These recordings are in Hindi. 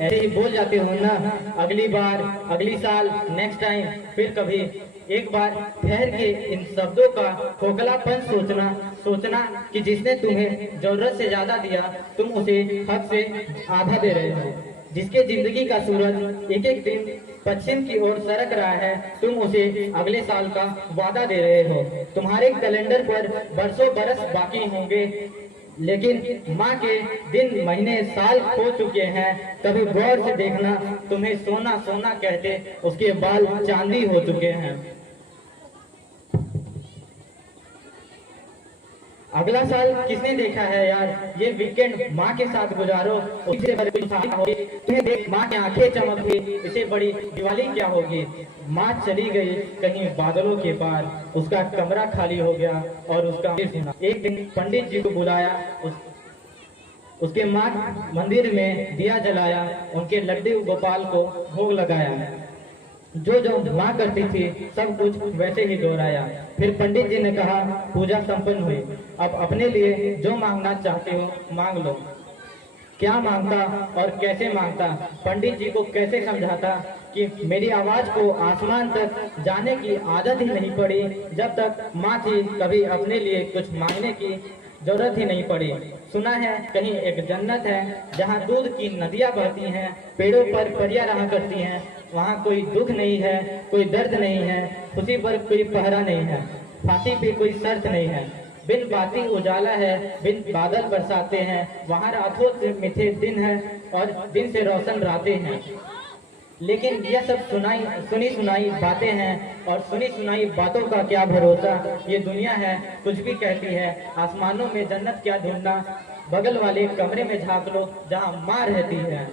ऐसे ही बोल जाते हो ना, अगली बार, अगली साल, नेक्स्ट टाइम, फिर कभी। एक बार ठहर के इन शब्दों का खोखलापन सोचना कि जिसने तुम्हें जरूरत से ज्यादा दिया, तुम उसे हक से आधा दे रहे हो। जिसके जिंदगी का सूरज एक एक दिन पश्चिम की ओर सरक रहा है, तुम उसे अगले साल का वादा दे रहे हो। तुम्हारे कैलेंडर पर बरसों बरस बाकी होंगे, लेकिन माँ के दिन महीने साल खो चुके हैं। कभी गौर से देखना, तुम्हें सोना सोना कहते उसके बाल चांदी हो चुके हैं। अगला साल किसने देखा है यार, ये वीकेंड माँ के साथ गुजारो, इससे बड़ी होगी। तुम्हें देख माँ की आंखें चमक गई, इससे बड़ी दिवाली क्या होगी। माँ चली गई कहीं बादलों के पार, उसका कमरा खाली हो गया और उसका सुना। एक दिन पंडित जी को बुलाया, उसके माँ मंदिर में दिया जलाया, उनके लड्डू गोपाल को भोग लगाया। जो जो माँ करती थी सब कुछ वैसे ही दोहराया। फिर पंडित जी ने कहा, पूजा संपन्न हुई, अब अपने लिए जो मांगना चाहते हो मांग लो। क्या मांगता और कैसे मांगता, पंडित जी को कैसे समझाता कि मेरी आवाज को आसमान तक जाने की आदत ही नहीं पड़ी। जब तक माँ थी कभी अपने लिए कुछ मांगने की जरूरत ही नहीं पड़ी। सुना है कहीं एक जन्नत है जहाँ दूध की नदियाँ बहती हैं, पेड़ों पर परियां रहा करती हैं। वहाँ कोई दुख नहीं है, कोई दर्द नहीं है, खुशी पर कोई पहरा नहीं है, फांसी पे कोई शर्त नहीं है। बिन बाती उजाला है, बिन बादल बरसाते हैं। वहाँ रातों से मीठे दिन है और दिन से रोशन रातें हैं। लेकिन यह सब सुनी सुनाई बातें हैं, और सुनी सुनाई बातों का क्या भरोसा। ये दुनिया है कुछ भी कहती है, आसमानों में जन्नत क्या ढूंढना, बगल वाले कमरे में झांक लो जहाँ माँ रहती है।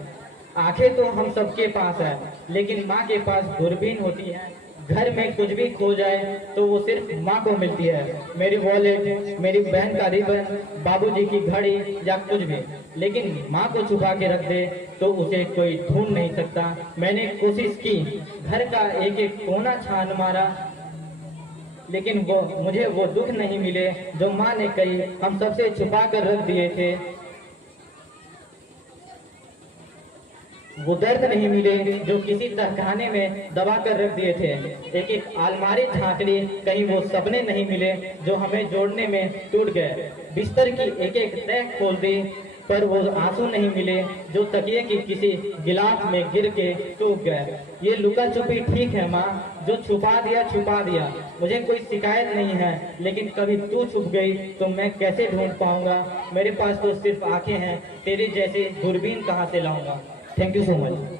आंखें तो हम सबके पास है, लेकिन माँ के पास दूरबीन होती है। घर में कुछ भी खो जाए तो वो सिर्फ माँ को मिलती है। मेरी वॉलेट, मेरी बहन का रिबन, बाबूजी की घड़ी या कुछ भी। लेकिन माँ को छुपा के रख दे तो उसे कोई ढूंढ नहीं सकता। मैंने कोशिश की, घर का एक एक कोना छान मारा, लेकिन मुझे वो दुख नहीं मिले जो माँ ने कही हम सबसे छुपा कर रख दिए थे। वो दर्द नहीं मिले जो किसी तहखाने में दबा कर रख दिए थे। एक एक अलमारी झांक ली, कहीं वो सपने नहीं मिले जो हमें जोड़ने में टूट गए। बिस्तर की एक एक तह खोल दी, पर वो आंसू नहीं मिले जो तकिए की किसी गिलाफ में गिर के सूख गए। ये लुका छुपी ठीक है माँ, जो छुपा दिया। मुझे कोई शिकायत नहीं है, लेकिन कभी तू छुप गई तो मैं कैसे ढूंढ पाऊंगा। मेरे पास तो सिर्फ आंखें हैं, तेरी जैसी दूरबीन कहाँ से लाऊंगा। Thank you so much.